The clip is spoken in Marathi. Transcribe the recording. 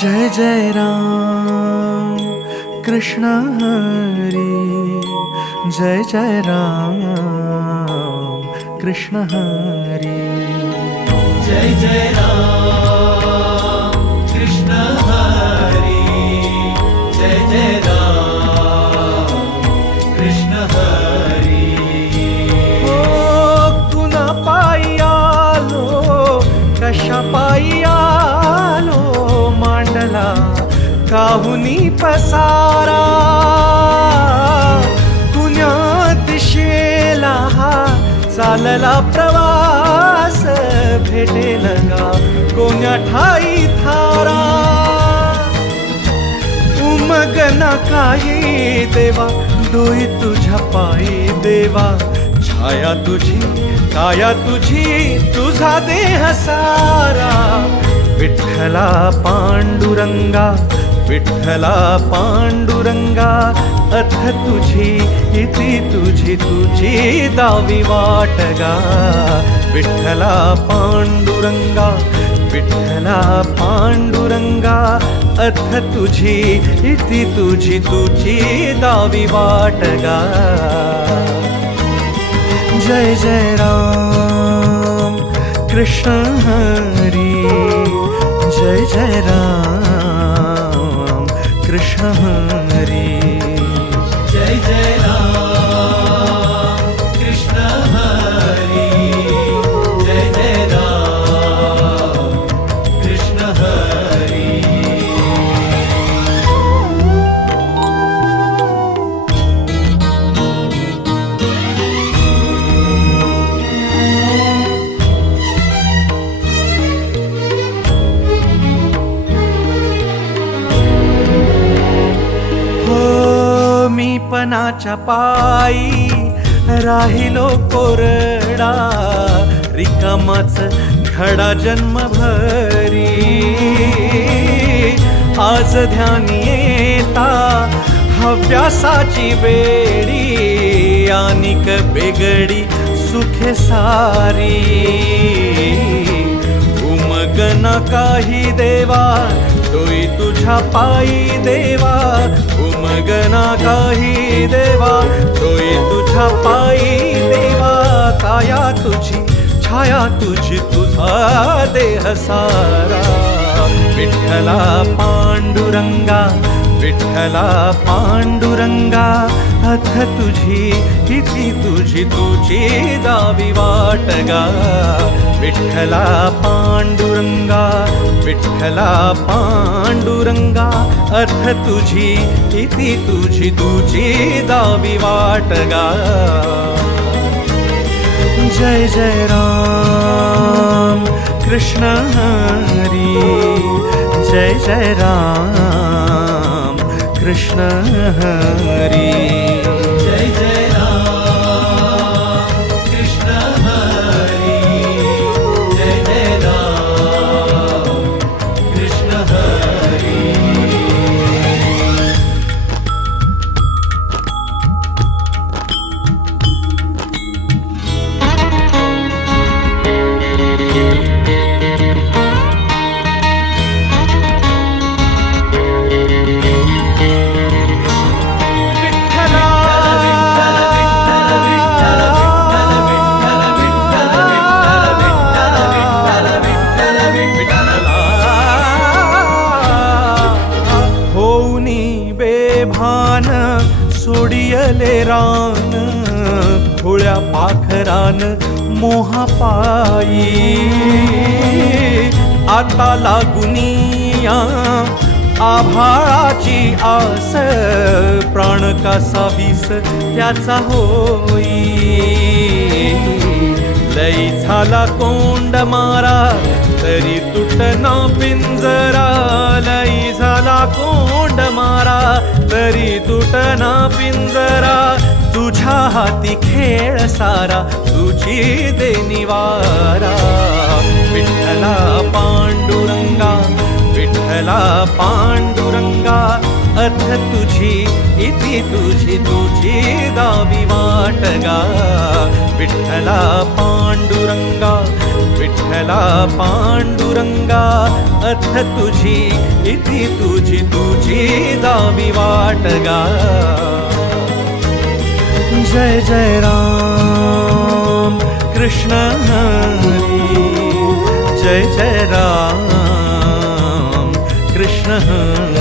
जय जय राम कृष्ण हरी जय जय राम कृष्ण हरी। जय जय राम कृष्ण हरी जय जय राम कृष्ण हरी। ओ कुणा पायी आलो कशा पायी काहुनी पसारा कुण्या दिशेला हा चालला प्रवास भेटेल का? कोण्या ठाई थारा? उमग काही देवा डोई तुझ्या पायी देवा. छाया तुझी काया तुझी तुझा देह सारा. विठ्ठला पांडुरंगा विठ्ठला पांडुरंगा अथ तुझी इति तुझी तुझी दावी वाटगा. विठ्ठला पांडुरंगा विठ्ठला पांडुरंगा अथ तुझी इति तुझी तुझी दावी वाटगा. जय जय राम कृष्ण हरी जय जय राम. कृष्ण हरी। जय जय राम। हो पायी राहिलो कोरडा रिकामाच खडा जन्म भरी आज ध्यानी येता हव्यासाची बेडी आनिक बेगडी सुखे सारी. उमगना काही देवा तोई तुझ्या पायी देवा उमगना काही देवा. तोई तुझ्या पायी देवा काया तुझी छाया तुझी तुझा देह सारा. विठ्ठला पांडुरंगा विठ्ठला पांडुरंगा अथ तुझी इति तुझी तुझी दावी वाटगा विठ्ठला पांडुरंगा विठ्ठला तुझी तुझी दावी वाटगा। जय जय राम कृष्ण हरी। जय जय राम कृष्ण हरी सोडियले रान खोळ्या पाखरान मोहापायी आता लागुनिया आभाळाची आस प्राण कसा विस त्याचा होई. लई झाला कोंड मारा तरी तुटना पिंजरा लई झाला कोंड मारा तरी तुटना पिंजरा तुझ्या हाती खेळ सारा तुझी देनिवारा विठ्ठला पांडुरंगा विठ्ठला पांडुरंगा अथ तुझी इति तुझी तुझी दावी वाटगा. विठ्ठला पांडुरंगा विठ्ठला पांडुरंगा अथ तुझी इति तुझी तुझी दावी वाटगा. जय जय राम कृष्ण हरी जय जय राम कृष्ण हरी.